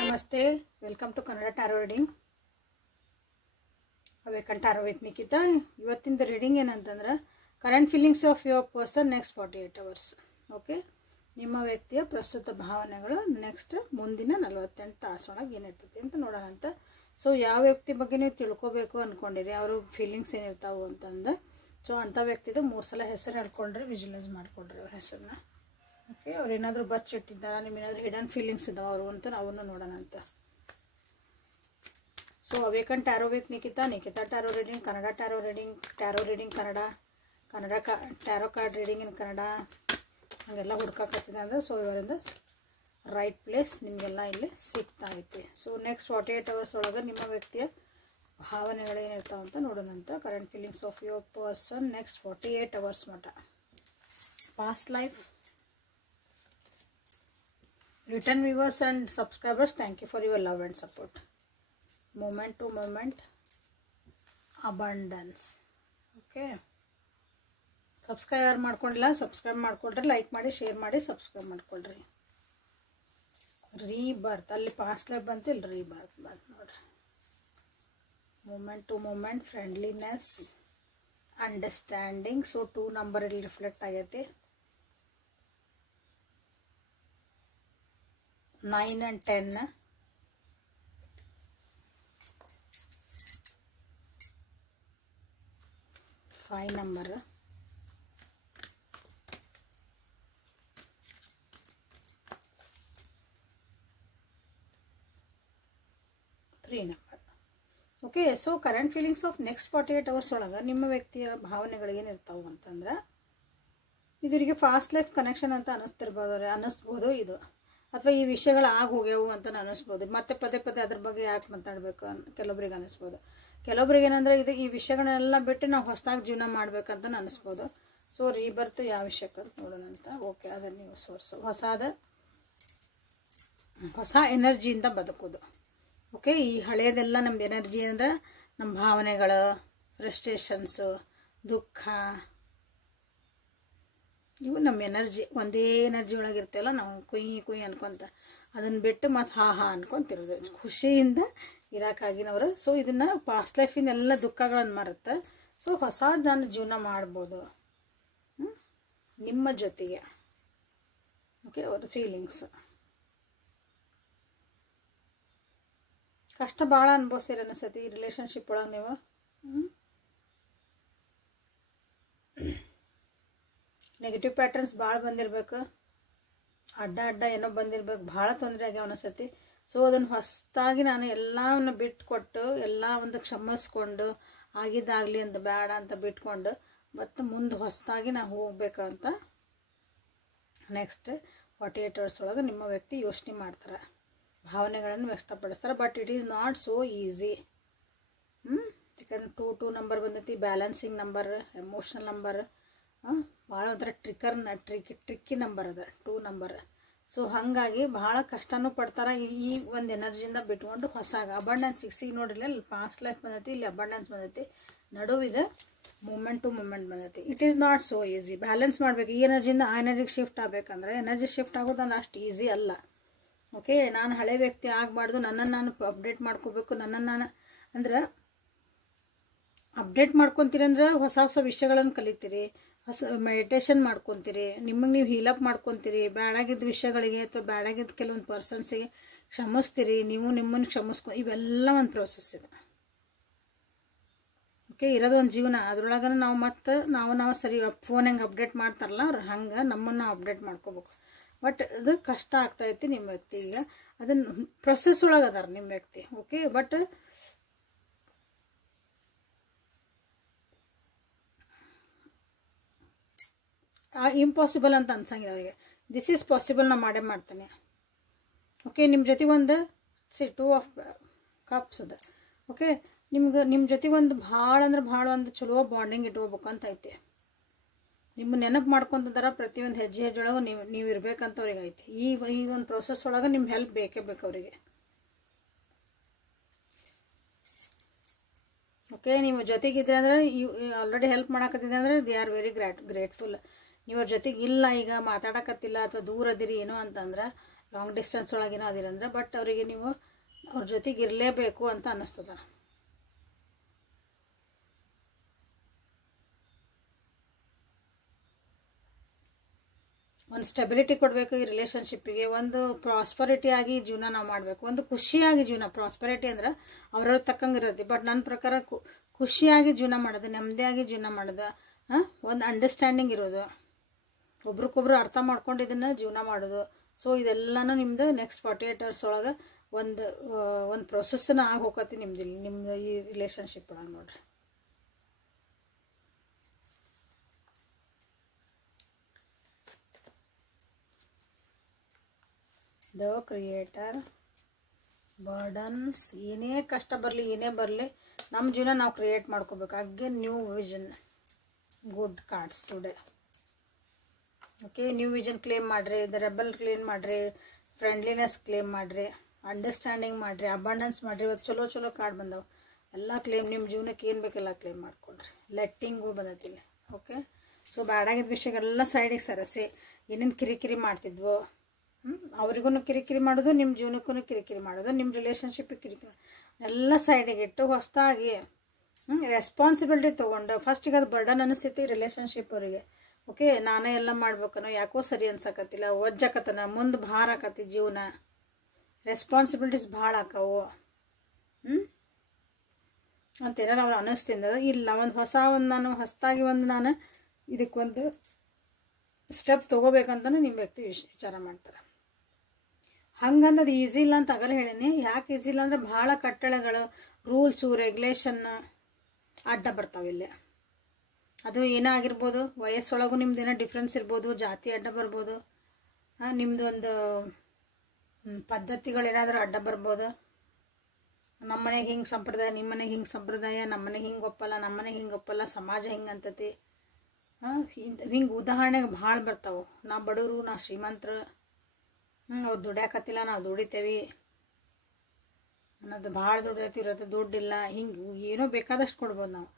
ನಮಸ್ತೆ, welcome to Kannada tarot reading. Awaken tarot with Nikhita. ಇವತ್ತಿನ reading ಏನಂತಂದ್ರೆ current feelings of your person next 48 hours. Okay, ನಿಮ್ಮ ವ್ಯಕ್ತಿಯ ಪ್ರಸ್ತುತ ಭಾವನೆಗಳು ನೆಕ್ಸ್ಟ್ ಮುಂದಿನ 48 ತಾಸೊಳಗೆ ಏನಿರ್ತೈತಿ ಅಂತ ನೋಡೋಣ ಅಂತ. ಸೊ ಯಾವ ವ್ಯಕ್ತಿ ಬಗ್ಗೆ ನೀವು ತಿಳ್ಕೊಬೇಕು ಅಂದ್ಕೊಂಡಿರಿ, ಅವರು ಫೀಲಿಂಗ್ಸ್ ಏನಿರ್ತಾವೆ ಅಂತಂದು, ಸೊ ಅಂಥ ವ್ಯಕ್ತಿದು 3 ಸಲ ಹೆಸರು ಹೇಳ್ಕೊಂಡ್ರೆ ವಿಜುವಲೈಸ್ ಮಾಡಿಕೊಡ್ರಿ ಅವ್ರ ಹೆಸರನ್ನ. ಓಕೆ, ಅವ್ರು ಏನಾದರೂ ಬಚ್ಚಿಟ್ಟಿದ್ದಾರ, ನಿಮ್ಗೇನಾದರೂ ಹಿಡನ್ ಫೀಲಿಂಗ್ಸ್ ಇದಾವೆ ಅವರು ಅಂತ ಅವನ್ನ ನೋಡೋಣ ಅಂತ. So awaken tarot with Nikhita tarot reading, Kannada tarot reading Kannada tarot card reading in Kannada ಹಾಗೆಲ್ಲ ಹುಡ್ಕಾಕತ್ತಿದೆ ಅಂದರೆ ಸೊ ಇವರಿಂದ ರೈಟ್ ಪ್ಲೇಸ್ ನಿಮಗೆಲ್ಲ ಇಲ್ಲಿ ಸಿಗ್ತಾ ಐತಿ. ಸೊ ನೆಕ್ಸ್ಟ್ 48 hours ಒಳಗೆ ನಿಮ್ಮ ವ್ಯಕ್ತಿಯ ಭಾವನೆಗಳೇನಿರ್ತಾವೆ ಅಂತ ನೋಡೋಣ ಅಂತ. Current feelings of your person next 48 hours ಮಟ. Past life. Return viewers and subscribers, thank you for your love and support. Moment to moment abundance. Okay, subscribe ಮಾಡ್ಕೊಂಡಿಲ್ಲ, ಸಬ್ಸ್ಕ್ರೈಬ್ ಮಾಡ್ಕೊಳ್ರಿ, ಲೈಕ್ ಮಾಡಿ, ಶೇರ್ ಮಾಡಿ, ಸಬ್ಸ್ಕ್ರೈಬ್ ಮಾಡ್ಕೊಳ್ರಿ. ರೀಬರ್ತ್, ಅಲ್ಲಿ past life ಬಂತು, ಇಲ್ಲಿ rebirth ಬಂತು ನೋಡ್ರಿ. Moment to moment, friendliness, understanding. So 2 number ಇಲ್ಲಿ ರಿಫ್ಲೆಕ್ಟ್ ಆಗೈತಿ. 9 and 10. 5 number. 3 number. Okay, so current feelings of next 48 hours ಒಳಗೆ ನಿಮ್ಮ ವ್ಯಕ್ತಿಯ ಭಾವನೆಗಳೇನಿರ್ತಾವೆ ಅಂತಂದ್ರೆ, ಇದರಿಗೆ ಫಾಸ್ಟ್ ಲೈಫ್ ಕನೆಕ್ಷನ್ ಅಂತ ಅನ್ನಿಸ್ಬೋದು ಇದು, ಅಥವಾ ಈ ವಿಷಯಗಳು ಹೋಗ್ಯಾವು ಅಂತ ಅನ್ನಿಸ್ಬೋದು. ಮತ್ತೆ ಪದೇ ಪದೇ ಅದ್ರ ಬಗ್ಗೆ ಯಾಕೆ ಮಾತಾಡಬೇಕು ಕೆಲವೊಬ್ರಿಗೆ ಅನ್ನಿಸ್ಬೋದು. ಕೆಲವೊಬ್ರಿಗೆ ಏನಂದ್ರೆ ಈ ವಿಷಯಗಳನ್ನೆಲ್ಲ ಬಿಟ್ಟು ನಾವು ಹೊಸದಾಗಿ ಜೀವನ ಮಾಡ್ಬೇಕಂತ ಅನ್ನಿಸ್ಬೋದು. ಸೊ ರೀಬರ್ತ್ ಯಾವ ವಿಷಯಕ್ಕಂತ ನೋಡೋಣ ಅಂತ. ಓಕೆ, ಅದನ್ನ ನೀವು ಸೋರ್ಸ್ ಹೊಸ ಎನರ್ಜಿಯಿಂದ ಬದುಕೋದು. ಓಕೆ, ಈ ಹಳೆಯದೆಲ್ಲ ನಮ್ದು ಎನರ್ಜಿ ಅಂದ್ರೆ ನಮ್ಮ ಭಾವನೆಗಳು, ಫ್ರಸ್ಟ್ರೇಷನ್ಸು, ದುಃಖ, ಇವು ನಮ್ಮ ಎನರ್ಜಿ. ಒಂದೇ ಎನರ್ಜಿ ಒಳಗಿರ್ತೇವಲ್ಲ ನಾವು, ಕುಯ್ ಅನ್ಕೊಂತ ಅದನ್ನು ಬಿಟ್ಟು ಮತ್ತು ಹಾ ಅನ್ಕೊಂತಿರೋದು, ಖುಷಿಯಿಂದ ಇರೋಕ್ಕಾಗಿನವರು. ಸೊ ಇದನ್ನು ಪಾಸ್ಟ್ ಲೈಫಿನ ಎಲ್ಲ ದುಃಖಗಳನ್ನು ಮರುತ್ತೆ. ಸೊ ಹೊಸ ಜೀವನ ಮಾಡ್ಬೋದು ನಿಮ್ಮ ಜೊತೆಗೆ. ಓಕೆ, ಅವ್ರ ಫೀಲಿಂಗ್ಸ್. ಕಷ್ಟ ಭಾಳ ಅನ್ಭವಿಸ್ತೀರ ಅನಿಸ್ತೈತಿ ಈ ರಿಲೇಷನ್ಶಿಪ್ ಒಳಗೆ ನೀವು. ನೆಗೆಟಿವ್ ಪ್ಯಾಟರ್ನ್ಸ್ ಭಾಳ ಬಂದಿರಬೇಕು, ಅಡ್ಡ ಏನೋ ಬಂದಿರ್ಬೇಕು, ಭಾಳ ತೊಂದರೆ ಆಗ್ಯಾವ ಅನಿಸ್ತೈತಿ. ಸೊ ಅದನ್ನು ಹೊಸದಾಗಿ ನಾನು ಎಲ್ಲವನ್ನು ಬಿಟ್ಕೊಟ್ಟು, ಎಲ್ಲ ಒಂದು ಕ್ಷಮಿಸ್ಕೊಂಡು, ಆಗಿದ್ದಾಗಲಿ ಅಂತ ಬೇಡ ಅಂತ ಬಿಟ್ಕೊಂಡು ಮತ್ತು ಮುಂದೆ ಹೊಸದಾಗಿ ನಾವು ಹೋಗ್ಬೇಕಂತ ನೆಕ್ಸ್ಟ್ 48 hours ಒಳಗೆ ನಿಮ್ಮ ವ್ಯಕ್ತಿ ಯೋಚನೆ ಮಾಡ್ತಾರೆ, ಭಾವನೆಗಳನ್ನು ವ್ಯಕ್ತಪಡಿಸ್ತಾರೆ. But it is not so easy. ಯಾಕಂದ್ರೆ 2 ನಂಬರ್ ಬಂದೈತಿ, ಬ್ಯಾಲೆನ್ಸಿಂಗ್ ನಂಬರ್, ಎಮೋಷ್ನಲ್ ನಂಬರ್, ಭಾಳ ಒಂಥರ ಟ್ರಿಕ್ಕಿ ನಂಬರ್ ಅದ 2 ನಂಬರ್. ಸೊ ಹಾಗಾಗಿ ಭಾಳ ಕಷ್ಟನೂ ಪಡ್ತಾರೆ ಈ ಒಂದು ಎನರ್ಜಿಯಿಂದ ಬಿಟ್ಕೊಂಡು ಹೊಸಾಗ ಅಬಂಡೆನ್ಸ್. ಈಗ ನೋಡ್ರಿ, ಅಲ್ಲಿ ಪಾಸ್ಟ್ ಲೈಫ್ ಬಂದೈತಿ, ಇಲ್ಲಿ ಅಬಂಡೆನ್ಸ್ ಬಂದೈತಿ, ನಡುವಿದೆ ಮೂಮೆಂಟ್ ಟು ಮೂಮೆಂಟ್ ಬಂದೈತಿ. It is not so easy. Balance ಮಾಡಬೇಕು. ಈ ಎನರ್ಜಿಯಿಂದ ಆ ಎನರ್ಜಿಗೆ ಶಿಫ್ಟ್ ಆಗಬೇಕಂದ್ರೆ ಎನರ್ಜಿ ಶಿಫ್ಟ್ ಆಗೋದು ಅಂದ್ರೆ ಅಷ್ಟು ಈಸಿ ಅಲ್ಲ. ಓಕೆ, ನಾನು ಹಳೆ ವ್ಯಕ್ತಿ ಆಗಬಾರ್ದು, ನನ್ನನ್ನು ನಾನು ಅಪ್ಡೇಟ್ ಮಾಡ್ಕೋಬೇಕು. ನನ್ನನ್ನು ನಾನು ಅಂದ್ರೆ ಅಪ್ಡೇಟ್ ಮಾಡ್ಕೊತೀರಿ ಅಂದ್ರೆ ಹೊಸ ವಿಷಯಗಳನ್ನು ಕಲಿತೀರಿ, ಹೊಸ ಮೆಡಿಟೇಷನ್ ಮಾಡ್ಕೊತೀರಿ, ನಿಮಗೆ ನೀವು ಹೀಲಪ್ ಮಾಡ್ಕೊತೀರಿ, ಬ್ಯಾಡಾಗಿದ್ದ ವಿಷಯಗಳಿಗೆ ಅಥವಾ ಬ್ಯಾಡಾಗಿದ್ದ ಕೆಲವೊಂದು ಪರ್ಸನ್ಸಿಗೆ ಕ್ಷಮಿಸ್ತೀರಿ, ನೀವು ನಿಮ್ಮನ್ನು ಇವೆಲ್ಲ ಒಂದು ಪ್ರೋಸೆಸ್ ಇದೆ. ಓಕೆ, ಇರೋದು ಒಂದು ಜೀವನ, ಅದ್ರೊಳಗ ನಾವು ಮತ್ತೆ ನಾವು ಸರಿ ಫೋನ್ ಹೆಂಗೆ ಅಪ್ಡೇಟ್ ಮಾಡ್ತಾರಲ್ಲ ಅವ್ರು ಹಂಗೆ ನಮ್ಮನ್ನು ಅಪ್ಡೇಟ್ ಮಾಡ್ಕೋಬೇಕು. ಬಟ್ ಅದು ಕಷ್ಟ ಆಗ್ತಾಯಿತ್ತು ನಿಮ್ಮ ವ್ಯಕ್ತಿ. ಈಗ ಅದನ್ನು ಪ್ರೊಸೆಸ್ ಒಳಗೆ ಅದಾರ ನಿಮ್ಮ ವ್ಯಕ್ತಿ. ಓಕೆ, ಬಟ್ ಇಂಪಾಸಿಬಲ್ ಅಂತ ಅನ್ಸಂಗಿಲ್ಲ ಅವರಿಗೆ. ದಿಸ್ ಈಸ್ ಪಾಸಿಬಲ್, ನಾ ಮಾಡೇ ಮಾಡ್ತೇನೆ. ಓಕೆ, ನಿಮ್ಮ ಜೊತೆ ಒಂದು 2 of cups ಅದ. ಓಕೆ, ನಿಮ್ಮ ಜೊತೆ ಒಂದು ಭಾಳ ಅಂದ್ರೆ ಭಾಳ ಒಂದು ಚಲೋ ಬಾಂಡಿಂಗ್ ಇಟ್ಕೋಬೇಕು ಅಂತ ಐತಿ. ನಿಮ್ಮ ನೆನಪು ಮಾಡ್ಕೊತಾರ ಪ್ರತಿಯೊಂದು ಹೆಜ್ಜೆ ಒಳಗೂ ನೀವು ಇರ್ಬೇಕಂತ ಅವ್ರಿಗೆ ಐತಿ. ಈ ಒಂದು ಪ್ರೊಸೆಸ್ ಒಳಗೆ ನಿಮ್ಮ ಹೆಲ್ಪ್ ಬೇಕೇ ಬೇಕು ಅವರಿಗೆ. ಓಕೆ, ನೀವು ಜೊತೆಗಿದ್ರೆ ಅಂದರೆ ಆಲ್ರೆಡಿ ಹೆಲ್ಪ್ ಮಾಡಕತ್ತಿದ್ರೆ ಅಂದರೆ ದೇ ಆರ್ ವೆರಿ ಗ್ರೇಟ್ಫುಲ್. ನೀವು ಅವ್ರ ಜೊತೆಗೆ ಇಲ್ಲ, ಈಗ ಮಾತಾಡಕತ್ತಿಲ್ಲ ಅಥವಾ ದೂರ ಅದಿರಿ ಏನೋ ಅಂತಂದ್ರೆ ಲಾಂಗ್ ಡಿಸ್ಟೆನ್ಸ್ ಒಳಗೇನೋ ಅದಿರಂದ್ರೆ, ಬಟ್ ಅವರಿಗೆ ನೀವು ಅವ್ರ ಜೊತೆಗೆ ಇರಲೇಬೇಕು ಅಂತ ಅನ್ನಿಸ್ತದ. ಒಂದು ಸ್ಟೆಬಿಲಿಟಿ ಕೊಡಬೇಕು ಈ ರಿಲೇಷನ್ಶಿಪ್ಪಿಗೆ, ಒಂದು ಪ್ರಾಸ್ಪರಿಟಿ ಆಗಿ ಜೀವನ ನಾವು ಮಾಡಬೇಕು, ಒಂದು ಖುಷಿಯಾಗಿ ಜೀವನ. ಪ್ರಾಸ್ಪರಿಟಿ ಅಂದ್ರೆ ಅವ್ರವ್ರ ತಕ್ಕಂಗೆ ಇರುತ್ತೆ, ಬಟ್ ನನ್ನ ಪ್ರಕಾರ ಖುಷಿಯಾಗಿ ಜೀವನ ಮಾಡೋದು, ನೆಮ್ಮದಿಯಾಗಿ ಜೀವನ ಮಾಡೋದು, ಒಂದು ಅಂಡರ್ಸ್ಟ್ಯಾಂಡಿಂಗ್ ಇರೋದು, ಒಬ್ರಿಗೊಬ್ರು ಅರ್ಥ ಮಾಡ್ಕೊಂಡು ಇದನ್ನು ಜೀವನ ಮಾಡೋದು. ಸೊ ಇದೆಲ್ಲನೂ ನಿಮ್ಮದು ನೆಕ್ಸ್ಟ್ 48 hours ಒಳಗೆ ಒಂದು ಪ್ರೊಸೆಸ್ನ ಆಗಿ ಹೋಗತ್ತೆ ನಿಮ್ಮದು ಈ ರಿಲೇಷನ್ಶಿಪ್ ಒಳಗೆ ನೋಡ್ರಿ. ದ ಕ್ರಿಯೇಟರ್, ಬರ್ಡನ್ಸ್, ಏನೇ ಕಷ್ಟ ಬರಲಿ ಏನೇ ಬರಲಿ ನಮ್ಮ ಜೀವನ ನಾವು ಕ್ರಿಯೇಟ್ ಮಾಡ್ಕೋಬೇಕು. Again new vision, good cards today. Okay, new vision claim ಮಾಡಿರಿ, ದ ರೆಬಲ್ ಕ್ಲೇಮ್ ಮಾಡಿರಿ, ಫ್ರೆಂಡ್ಲಿನೆಸ್ ಕ್ಲೇಮ್ ಮಾಡಿರಿ, ಅಂಡರ್ಸ್ಟ್ಯಾಂಡಿಂಗ್ ಮಾಡಿರಿ, ಅಬಂಡೆನ್ಸ್ ಮಾಡಿರಿ. ಇವತ್ತು ಚಲೋ ಚಲೋ ಕಾರ್ಡ್ ಬಂದವು, ಎಲ್ಲ ಕ್ಲೇಮ್. ನಿಮ್ಮ ಜೀವನಕ್ಕೆ ಏನು ಬೇಕೆಲ್ಲ ಕ್ಲೇಮ್ ಮಾಡ್ಕೊಳ್ರಿ. ಲೆಟ್ಟಿಂಗು ಬಂದೈತಿ. ಓಕೆ, ಸೊ ಬ್ಯಾಡಾಗಿದ್ದ ವಿಷಯಗಳೆಲ್ಲ ಸೈಡಿಗೆ ಸರಸಿ. ಏನೇನು ಕಿರಿಕಿರಿ ಮಾಡ್ತಿದ್ವೋ ಅವ್ರಿಗೂ ಕಿರಿಕಿರಿ ಮಾಡೋದು, ನಿಮ್ಮ ಜೀವನಕ್ಕೂ ಕಿರಿಕಿರಿ ಮಾಡೋದು, ನಿಮ್ಮ ರಿಲೇಷನ್ಶಿಪ್ಪಿಗೆ ಕಿರಿಕಿರಿ ಎಲ್ಲ ಸೈಡಿಗೆ ಇಟ್ಟು ಹೊಸದಾಗಿ ರೆಸ್ಪಾನ್ಸಿಬಿಲಿಟಿ ತೊಗೊಂಡು, ಫಸ್ಟಿಗೆ ಅದು ಬರ್ಡನ್ ಅನಿಸ್ತೈತಿ ರಿಲೇಷನ್ಶಿಪ್ ಅವರಿಗೆ. ಓಕೆ, ನಾನೇ ಎಲ್ಲ ಮಾಡ್ಬೇಕನ್ನೋ ಯಾಕೋ ಸರಿ ಅನ್ಸಕತ್ತಿಲ್ಲ, ಒಜ್ಜಕತ್ತನ, ಮುಂದೆ ಭಾರ ಆಕತಿ ಜೀವನ, ರೆಸ್ಪಾನ್ಸಿಬಿಲಿಟೀಸ್ ಭಾಳ ಆಕವು ಅಂತೇನೋ ನಾವು ಅನ್ನಿಸ್ತಿಂದ. ಇಲ್ಲ, ನಾನು ಹೊಸದಾಗಿ ನಾನು ಇದಕ್ಕೊಂದು ಸ್ಟೆಪ್ ತೊಗೋಬೇಕಂತಲೂ ನಿಮ್ಮ ವ್ಯಕ್ತಿ ವಿಚಾರ ಮಾಡ್ತಾರೆ. ಹಂಗಂದು ಅದು ಈಸಿ ಇಲ್ಲ ಅಂತ ಆಗಲ್ಲ ಹೇಳೀನಿ. ಯಾಕೆ ಈಸಿ ಇಲ್ಲ ಅಂದರೆ ಭಾಳ ಕಟ್ಟಳೆಗಳು, ರೂಲ್ಸು, ರೆಗ್ಯುಲೇಷನ್ ಅಡ್ಡ ಬರ್ತಾವಿಲ್ಲ. ಅದು ಏನೋ ಆಗಿರ್ಬೋದು, ವಯಸ್ಸೊಳಗೂ ನಿಮ್ದು ಏನೋ ಡಿಫ್ರೆನ್ಸ್ ಇರ್ಬೋದು, ಜಾತಿ ಅಡ್ಡ ಬರ್ಬೋದು, ನಿಮ್ಮದು ಒಂದು ಪದ್ಧತಿಗಳೇನಾದರೂ ಅಡ್ಡ ಬರ್ಬೋದು. ನಮ್ಮ ಮನೆಗೆ ಹಿಂಗೆ ಸಂಪ್ರದಾಯ, ನಿಮ್ಮ ಮನೆಗೆ ಹಿಂಗೆ ಸಂಪ್ರದಾಯ, ನಮ್ಮ ಮನೆಗೆ ಹಿಂಗೆ ಒಪ್ಪಲ್ಲ, ನಮ್ಮ ಮನೆಗೆ ಹಿಂಗೆ ಒಪ್ಪಲ್ಲ, ಸಮಾಜ ಹಿಂಗೆ ಅಂತತಿ. ಹಿಂಗೆ ಉದಾಹರಣೆಗೆ ಭಾಳ ಬರ್ತಾವೆ. ನಾ ಬಡವರು, ನಾ ಶ್ರೀಮಂತರು, ಅವ್ರು ದುಡ್ಯಾಕತ್ತಿಲ್ಲ, ನಾವು ದುಡಿತೇವೆ ಅನ್ನೋದು, ಭಾಳ ದುಡ್ದೈತಿ ಇರೋದು, ದುಡ್ಡಿಲ್ಲ, ಹಿಂಗೆ ಏನೋ ಬೇಕಾದಷ್ಟು ಕೊಡ್ಬೋದು ನಾವು.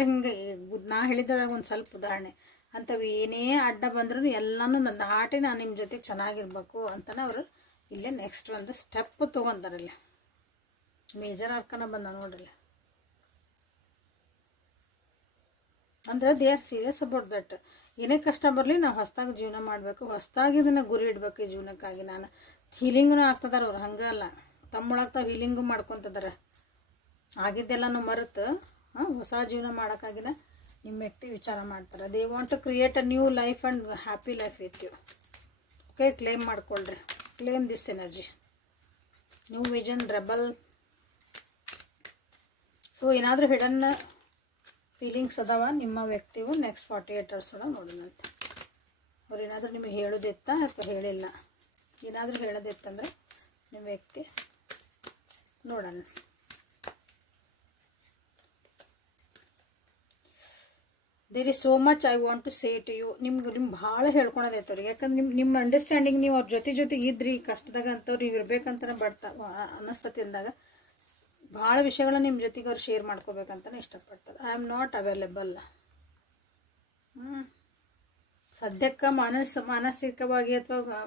ಹಿಂಗೆ ನಾ ಹೇಳಿದಾಗ ಒಂದು ಸ್ವಲ್ಪ ಉದಾಹರಣೆ ಅಂಥವು ಏನೇ ಅಡ್ಡ ಬಂದ್ರೂ ಎಲ್ಲನೂ ನನ್ನ ದಾಟಿ ನಾನು ನಿಮ್ಮ ಜೊತೆಗೆ ಚೆನ್ನಾಗಿರ್ಬೇಕು ಅಂತಲೇ ಅವರು ಇಲ್ಲೇ ನೆಕ್ಸ್ಟ್ ಒಂದು ಸ್ಟೆಪ್ ತೊಗೊತಾರಲ್ಲ. ಮೇಜರ್ ಆರ್ಕನ ಬಂದ ನೋಡ್ರಲ್ಲ. ಅಂದ್ರೆ they are serious about that. ಏನೇ ಕಷ್ಟ ಬರಲಿ ನಾವು ಹೊಸದಾಗಿ ಜೀವನ ಮಾಡಬೇಕು, ಹೊಸದಾಗಿ ಇದನ್ನು ಗುರಿ ಇಡಬೇಕು ಈ ಜೀವನಕ್ಕಾಗಿ. ನಾನು ಹೀಲಿಂಗೂ ಆಗ್ತದಾರ ಅವ್ರು, ಹಂಗಲ್ಲ, ತಮ್ಮೊಳಗೆ ತಾವು ಹೀಲಿಂಗು ಮಾಡ್ಕೊತದಾರ. ಆಗಿದ್ದೆಲ್ಲನೂ ಮರೆತು ಹೊಸ ಜೀವನ ಮಾಡೋಕ್ಕಾಗಿನ ನಿಮ್ಮ ವ್ಯಕ್ತಿ ವಿಚಾರ ಮಾಡ್ತಾರೆ. They want to create a new life and happy life with you. Okay, claim ಮಾಡ್ಕೊಳ್ರಿ, claim this energy. New vision, rebel. So ಏನಾದರೂ ಹಿಡನ್ ಫೀಲಿಂಗ್ಸ್ ಅದಾವ ನಿಮ್ಮ ವ್ಯಕ್ತಿವು ನೆಕ್ಸ್ಟ್ 48 hours ಒಳಗೆ ನೋಡೋಣಂತೆ. ಅವ್ರು ಏನಾದರೂ ನಿಮಗೆ ಹೇಳೋದಿತ್ತ ಅಥವಾ ಹೇಳಿಲ್ಲ, ಏನಾದರೂ ಹೇಳೋದಿತ್ತಂದ್ರೆ ನಿಮ್ಮ ವ್ಯಕ್ತಿ ನೋಡೋಣ. There is so much I want to say to you. ನಿಮ್ಗೆ ಭಾಳ ಹೇಳ್ಕೊಳೋದೈತೆ ಅವ್ರಿಗೆ. ಯಾಕಂದ್ರೆ ನಿಮ್ಮ ಅಂಡರ್ಸ್ಟ್ಯಾಂಡಿಂಗ್, ನೀವು ಅವ್ರ ಜೊತೆಗೆ ಇದ್ರಿ, ಕಷ್ಟದಾಗ ಅಂತವ್ರು ಇರ್ಬೇಕಂತಲೇ ಅನ್ನಿಸ್ತತಿ ಅಂದಾಗ ಭಾಳ ವಿಷಯಗಳನ್ನ ನಿಮ್ಮ ಜೊತೆಗೆ ಅವ್ರು ಶೇರ್ ಮಾಡ್ಕೋಬೇಕಂತಲೇ ಇಷ್ಟಪಡ್ತಾರೆ. I am not available. ಸದ್ಯಕ್ಕೆ ಮಾನಸಿಕವಾಗಿ ಅಥವಾ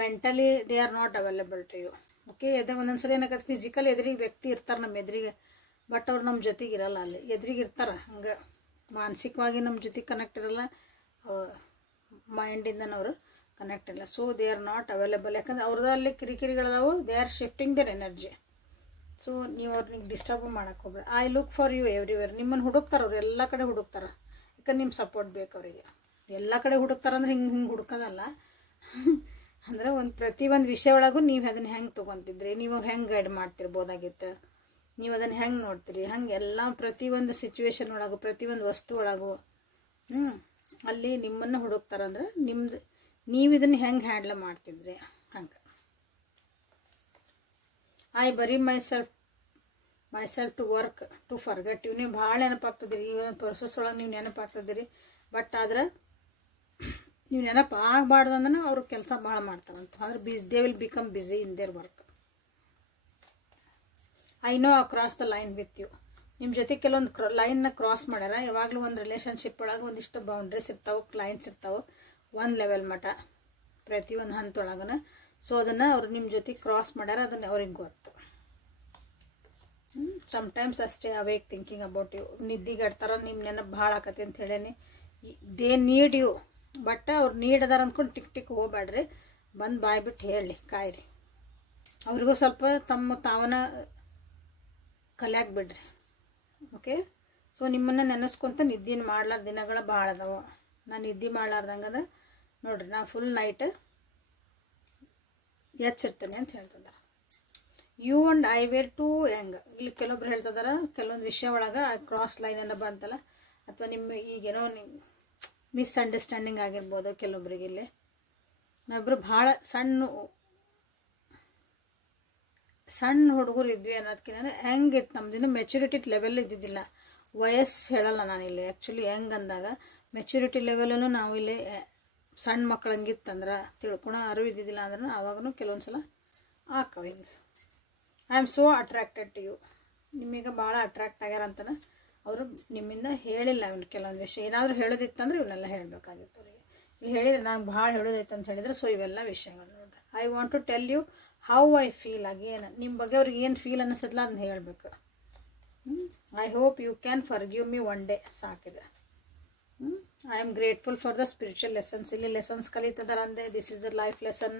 mentally they are not available to you. Okay, ಒಂದೊಂದ್ಸರಿ ಏನಾಗತ್ತೆ, ಫಿಸಿಕಲ್ ಎದುರಿಗೆ ವ್ಯಕ್ತಿ ಇರ್ತಾರೆ ನಮ್ಮ ಎದುರಿಗೆ, ಬಟ್ ಅವ್ರು ನಮ್ಮ ಜೊತೆಗೆ ಇರಲ್ಲ. ಅಲ್ಲಿ ಎದುರಿಗೆ ಇರ್ತಾರೆ, ಹಂಗೆ ಮಾನಸಿಕವಾಗಿ ನಮ್ಮ ಜೊತೆಗೆ ಕನೆಕ್ಟ್ ಇರಲ್ಲ, ಮೈಂಡಿಂದನವರು ಕನೆಕ್ಟ್ ಇಲ್ಲ. So they are not available. ಯಾಕಂದ್ರೆ ಅವ್ರದ್ದು ಅಲ್ಲಿ ಕಿರಿಕಿರಿಗಳದಾವು, they are shifting their energy. So ನೀವು ಅವ್ರಿಗೆ ಡಿಸ್ಟರ್ಬ್ ಮಾಡೋಕೆ ಹೋಗ್ಬೇಡಿ. I look for you everywhere. ನಿಮ್ಮನ್ನು ಹುಡುಕ್ತಾರೆ ಅವ್ರು, ಎಲ್ಲ ಕಡೆ ಹುಡುಕ್ತಾರೆ. ಯಾಕಂದ್ರೆ ನಿಮ್ಮ ಸಪೋರ್ಟ್ ಬೇಕು ಅವರಿಗೆ. ಎಲ್ಲ ಕಡೆ ಹುಡುಕ್ತಾರಂದ್ರೆ ಹಿಂಗೆ ಹುಡುಕೋದಲ್ಲ. ಅಂದರೆ ಪ್ರತಿಯೊಂದು ವಿಷಯ ಒಳಗೂ ನೀವು ಅದನ್ನು ಹೆಂಗೆ ತೊಗೊತಿದ್ರಿ, ನೀವು ಅವ್ರು ಹೆಂಗೆ ಗೈಡ್ ಮಾಡ್ತಿರ್ಬೋದಾಗಿತ್ತು, ನೀವು ಅದನ್ನು ಹೆಂಗೆ ನೋಡ್ತೀರಿ, ಹಂಗೆ ಎಲ್ಲ ಪ್ರತಿಯೊಂದು ಸಿಚುವೇಶನ್ ಒಳಗೂ, ಪ್ರತಿಯೊಂದು ವಸ್ತು ಒಳಗೂ ಅಲ್ಲಿ ನಿಮ್ಮನ್ನು ಹುಡುಕ್ತಾರಂದ್ರೆ ನೀವು ಇದನ್ನು ಹೆಂಗೆ ಹ್ಯಾಂಡ್ಲ್ ಮಾಡ್ತಿದ್ರಿ ಹಂಗೆ. I bury myself to work to forget you. ನೀವು ಭಾಳ ನೆನಪಾಗ್ತದಿರಿ, ಈ ಒಂದು ಪ್ರೊಸೆಸ್ ಒಳಗೆ ನೀವು ನೆನಪಾಗ್ತದಿರಿ. ಬಟ್ ಆದ್ರೆ ನೀವು ನೆನಪು ಆಗಬಾರ್ದು ಅಂದ್ರೆ ಅವರು ಕೆಲಸ ಭಾಳ ಮಾಡ್ತಾರಂತ. ಅಂದ್ರೆ they will become busy in their work. I know across the line with you. ನಿಮ್ಮ ಜೊತೆ ಕೆಲವೊಂದು ಲೈನ್ನ ಕ್ರಾಸ್ ಮಾಡ್ಯಾರ. ಯಾವಾಗಲೂ ಒಂದು ರಿಲೇಷನ್ಶಿಪ್ ಒಳಗೆ ಒಂದಿಷ್ಟು ಬೌಂಡ್ರೀಸ್ ಇರ್ತಾವೆ, ಲೈನ್ಸ್ ಇರ್ತಾವೆ, ಒಂದು ಲೆವೆಲ್ ಮಟ್ಟ. ಪ್ರತಿಯೊಂದು ಹಂತೊಳಗನ. ಸೊ ಅದನ್ನು ಅವ್ರು ನಿಮ್ಮ ಜೊತೆ ಕ್ರಾಸ್ ಮಾಡ್ಯಾರ, ಅದನ್ನು ಅವ್ರಿಗೆ ಗೊತ್ತು. ಸಮ್ಟೈಮ್ಸ್ ಅಷ್ಟೇ ಅವೇಕ್ ಥಿಂಕಿಂಗ್ ಅಬೌಟ್ ಯು. ನಿದ್ದಿಗೆಡ್ತಾರ, ನಿಮ್ಮ ನೆನಪು ಭಾಳ ಆಕತಿ ಅಂತ ಹೇಳೇನಿ. ದೇ ನೀಡ್ ಯು, ಬಟ್ ಅವ್ರು ನೀಡ್ ಅದಾರ ಅಂದ್ಕೊಂಡು ಟಿಕ್ ಹೋಗ್ಬೇಡ್ರಿ. ಬಂದು ಬಾಯ್ ಬಿಟ್ಟು ಹೇಳಿ, ಕಾಯ್ರಿ. ಅವ್ರಿಗೂ ಸ್ವಲ್ಪ ತಾವನ ಕಲಿಯಾಕೆ ಬಿಡ್ರಿ. ಓಕೆ. ಸೊ ನಿಮ್ಮನ್ನು ನೆನೆಸ್ಕೊಂತ ನಿದ್ದಿನ ಮಾಡ್ಲಾರ ದಿನಗಳು ಭಾಳ ಅದಾವ. ನಾನು ನಿದ್ದೆ ಮಾಡ್ಲಾರ್ದಂಗಂದ್ರೆ ನೋಡ್ರಿ, ನಾ ಫುಲ್ ನೈಟ್ ಎಚ್ಚಿರ್ತೇನೆ ಅಂತ ಹೇಳ್ತಿದ್ದಾರೆ. You and I were too young. ಇಲ್ಲಿ ಕೆಲವೊಬ್ರು ಹೇಳ್ತಿದಾರೆ, ಕೆಲವೊಂದು ವಿಷಯ ಒಳಗೆ ಕ್ರಾಸ್ ಲೈನನ್ನು ಬಂತಲ್ಲ, ಅಥವಾ ನಿಮ್ಮ ಈಗೇನೋ ಮಿಸ್ಅಂಡರ್ಸ್ಟ್ಯಾಂಡಿಂಗ್ ಆಗಿರ್ಬೋದು ಕೆಲವೊಬ್ರಿಗೆ. ಇಲ್ಲಿ ನಾವಿಬ್ಬರು ಭಾಳ ಸಣ್ಣ ಹುಡುಗರು ಇದ್ವಿ ಅನ್ನೋದಕ್ಕಿಂತ ಹೆಂಗಿತ್ತು ನಮ್ದಿನ ಮೆಚುರಿಟಿ ಲೆವೆಲ್ ಇದ್ದಿದ್ದಿಲ್ಲ. ವಯಸ್ಸು ಹೇಳಲ್ಲ ನಾನಿಲ್ಲಿ. ಆ್ಯಕ್ಚುಲಿ ಹೆಂಗೆ ಅಂದಾಗ ಮೆಚುರಿಟಿ ಲೆವೆಲೂ ನಾವು ಇಲ್ಲಿ ಸಣ್ಣ ಮಕ್ಳು ಹಂಗಿತ್ತಂದ್ರೆ ತಿಳ್ಕೊಳೋ ಅರಿವು ಇದ್ದಿದ್ದಿಲ್ಲ ಅಂದ್ರೆ ಆವಾಗೂ ಕೆಲವೊಂದು ಸಲ ಆಕವ ಹಿಂಗೆ. I am so attracted to you. ನಿಮಗೆ ಭಾಳ ಅಟ್ರಾಕ್ಟ್ ಆಗ್ಯಾರ ಅಂತನ ಅವರು ನಿಮ್ಮಿಂದ ಹೇಳಿಲ್ಲ. ಅವ್ನು ಕೆಲವೊಂದು ವಿಷಯ ಏನಾದರೂ ಹೇಳೋದಿತ್ತಂದ್ರೆ ಇವನ್ನೆಲ್ಲ ಹೇಳಬೇಕಾಗಿತ್ತು ಅವರಿಗೆ. ಇಲ್ಲಿ ಹೇಳಿದರೆ ನಾನು ಭಾಳ ಹೇಳೋದೈತೆ ಅಂತ ಹೇಳಿದರೆ, ಸೊ ಇವೆಲ್ಲ ವಿಷಯಗಳು ನೋಡ್ರಿ. I want to tell you how I feel. ಆಗೇನು ನಿಮ್ಮ ಬಗ್ಗೆ ಅವ್ರಿಗೆ ಏನು ಫೀಲ್ ಅನ್ನಿಸತ್ತಲ್ಲ ಅದನ್ನ ಹೇಳಬೇಕು. I hope you can forgive me one day. ಸಾಕಿದೆ. I am grateful for the spiritual lessons. ಇಲ್ಲಿ ಲೆಸನ್ಸ್ ಕಲಿತದಾರ ಅಂದೆ. This is the life lesson.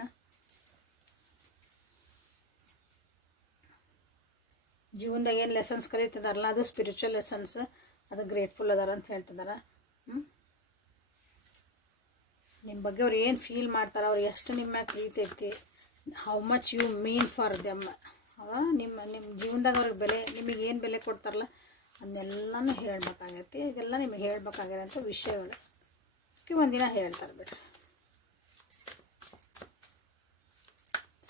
ಜೀವನದಾಗ ಏನು ಲೆಸನ್ಸ್ ಕಲಿತದಾರಲ್ಲ ಅದು ಸ್ಪಿರಿಚುವಲ್ ಲೆಸನ್ಸ್. ಅದು ಗ್ರೇಟ್ಫುಲ್ ಅದಾರ ಅಂತ ಹೇಳ್ತಿದಾರ. ನಿಮ್ಮ ಬಗ್ಗೆ ಅವ್ರು ಏನು ಫೀಲ್ ಮಾಡ್ತಾರೆ, ಅವ್ರು ಎಷ್ಟು ನಿಮ್ಮ ಮ್ಯಾಗ ಪ್ರೀತಿ ಐತಿ, how much you mean for them. ನಿಮ್ಮ ಜೀವನದಾಗ ಅವ್ರಿಗೆ ಬೆಲೆ, ನಿಮಗೆ ಏನು ಬೆಲೆ ಕೊಡ್ತಾರಲ್ಲ ಅದನ್ನೆಲ್ಲನೂ ಹೇಳ್ಬೇಕಾಗೈತಿ. ಇದೆಲ್ಲ ನಿಮಗೆ ಹೇಳ್ಬೇಕಾಗಿರೋಂಥ ವಿಷಯಗಳು. ಒಂದಿನ ಹೇಳ್ತಾರೆ ಬಿಡ್ರಿ.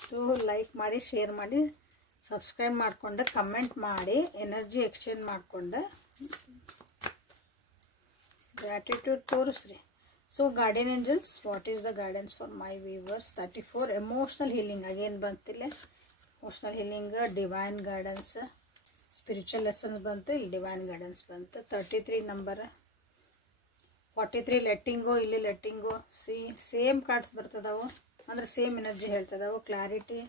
ಸೊ ಲೈಕ್ ಮಾಡಿ, ಶೇರ್ ಮಾಡಿ, ಸಬ್ಸ್ಕ್ರೈಬ್ ಮಾಡಿಕೊಂಡು ಕಮೆಂಟ್ ಮಾಡಿ, ಎನರ್ಜಿ ಎಕ್ಸ್ಚೇಂಜ್ ಮಾಡಿಕೊಂಡು ಗ್ರ್ಯಾಟಿಟ್ಯೂಡ್ ತೋರಿಸ್ರಿ. So guardian angels, what is the guidance for my viewers? 34 emotional healing. Again ಬಂತಿಲ್ಲ, emotional healing, divine guidance, spiritual lessons ಬಂತು, ಇಲ್ಲಿ ಡಿವೈನ್ ಗೈಡೆನ್ಸ್ ಬಂತು. 33 ನಂಬರ್, 43 ಲೆಟ್ಟಿಂಗು, ಇಲ್ಲಿ ಲೆಟ್ಟಿಂಗು. ಸೇಮ್ ಕಾರ್ಡ್ಸ್ ಬರ್ತದವು, ಅಂದರೆ ಸೇಮ್ ಎನರ್ಜಿ ಹೇಳ್ತದವು. Clarity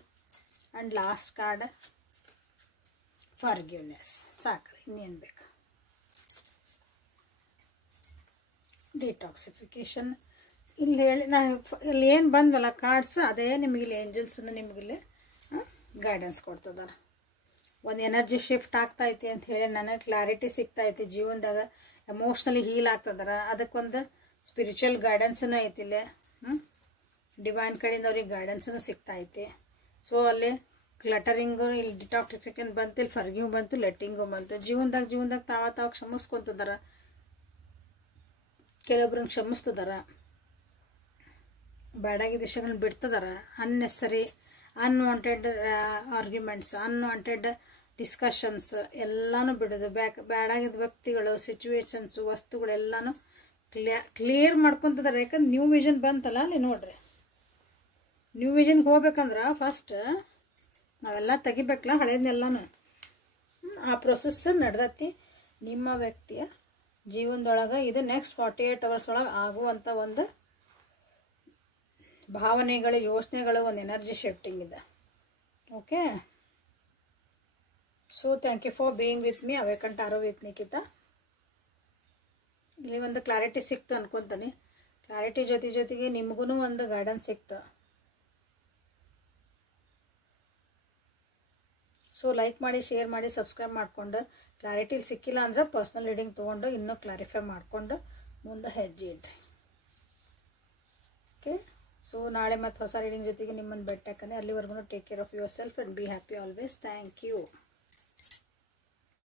and last card forgiveness. ಸಾಕ್ರಿ, ಇನ್ನೇನು ಬೇಕು. ಡಿಟಾಕ್ಸಿಫಿಕೇಷನ್ ಇಲ್ಲಿ ಹೇಳಿ ನಾ ಇಲ್ಲಿ ಏನು ಬಂದಲ್ಲ ಕಾರ್ಡ್ಸ್, ಅದೇ ನಿಮಗಿಲ್ಲಿ ಏಂಜಲ್ಸನ್ನು ನಿಮಗಿಲ್ಲಿ ಗೈಡೆನ್ಸ್ ಕೊಡ್ತದಾರ. ಒಂದು ಎನರ್ಜಿ ಶಿಫ್ಟ್ ಆಗ್ತೈತಿ ಅಂತ ಹೇಳಿ ನನಗೆ ಕ್ಲಾರಿಟಿ ಸಿಗ್ತೈತಿ. ಜೀವನದಾಗ ಎಮೋಷ್ನಲಿ ಹೀಲ್ ಆಗ್ತದಾರ. ಅದಕ್ಕೊಂದು ಸ್ಪಿರಿಚುವಲ್ ಗೈಡೆನ್ಸನ್ನು ಐತಿಲ್ಲೇ. ಡಿವೈನ್ ಕಡೆಯಿಂದ ಅವ್ರಿಗೆ ಗೈಡೆನ್ಸನ್ನು ಸಿಗ್ತೈತಿ. ಸೊ ಅಲ್ಲಿ ಕ್ಲಟರಿಂಗು, ಇಲ್ಲಿ ಡಿಟಾಕ್ಸಿಫಿಕೇಷನ್ ಬಂತು, ಇಲ್ಲಿ ಫರ್ಗಿವ್ ಬಂತು, ಲೆಟ್ಟಿಂಗು ಬಂತು. ಜೀವನದಾಗ ತಾವು ಕ್ಷಮಿಸ್ಕೊತದಾರ. ಕೆಲವೊಬ್ರನ್ನ ಕ್ಷಮಿಸ್ತದಾರ, ಬೇಡಾಗಿ ವಿಷಯಗಳನ್ನ ಬಿಡ್ತದಾರ. Unnecessary unwanted arguments, unwanted discussions ಎಲ್ಲನೂ ಬಿಡೋದು. ಬೇಡಾಗಿದ್ದ ವ್ಯಕ್ತಿಗಳು, ಸಿಚುವೇಶನ್ಸು, ವಸ್ತುಗಳೆಲ್ಲನೂ ಕ್ಲಿಯರ್ ಮಾಡ್ಕೊತದಾರೆ. ಯಾಕಂದ್ರೆ ನ್ಯೂ ವಿಷನ್ ಬಂತಲ್ಲ ಅಲ್ಲಿ ನೋಡ್ರಿ. ನ್ಯೂ ವಿಷನ್ಗೆ ಹೋಗ್ಬೇಕಂದ್ರೆ ಫಸ್ಟ್ ನಾವೆಲ್ಲ ತೆಗಿಬೇಕಲ್ಲ ಹಳೇದನ್ನೆಲ್ಲನೂ. ಆ ಪ್ರೊಸೆಸ್ ನಡೆದೈತಿ ನಿಮ್ಮ ವ್ಯಕ್ತಿಯ ಜೀವನದೊಳಗೆ. ಇದು ನೆಕ್ಸ್ಟ್ 48 hours ಒಳಗೆ ಆಗುವಂಥ ಒಂದು ಭಾವನೆಗಳು, ಯೋಚನೆಗಳು, ಒಂದು ಎನರ್ಜಿ ಶಿಫ್ಟಿಂಗ್ ಇದೆ. Okay. So thank you for being with me. Awaken tarot with Nikhita. ಇಲ್ಲಿ ಒಂದು ಕ್ಲಾರಿಟಿ ಸಿಕ್ತು ಅನ್ಕೊತಾನೆ. ಕ್ಲಾರಿಟಿ ಜೊತೆಗೆ ನಿಮಗೂ ಒಂದು ಗೈಡೆನ್ಸ್ ಸಿಕ್ತು. ಸೊ ಲೈಕ್ ಮಾಡಿ, ಶೇರ್ ಮಾಡಿ, ಸಬ್ಸ್ಕ್ರೈಬ್ ಮಾಡಿಕೊಂಡು, ಕ್ಲಾರಿಟಿ ಸಿಕ್ಕಿಲ್ಲ ಅಂದರೆ ಪರ್ಸ್ನಲ್ ರೀಡಿಂಗ್ ತೊಗೊಂಡು ಇನ್ನೂ ಕ್ಲಾರಿಫೈ ಮಾಡಿಕೊಂಡು ಮುಂದೆ ಹೆಜ್ಜೆ ಇಡ್ರಿ. ಓಕೆ. ಸೊ ನಾಳೆ ಮತ್ತು ಹೊಸ ರೀಡಿಂಗ್ ಜೊತೆಗೆ ನಿಮ್ಮನ್ನು ಭೇಟಿ ಹಾಕನೆ. ಅಲ್ಲಿವರೆಗೂ take care of yourself and be happy always. Thank you.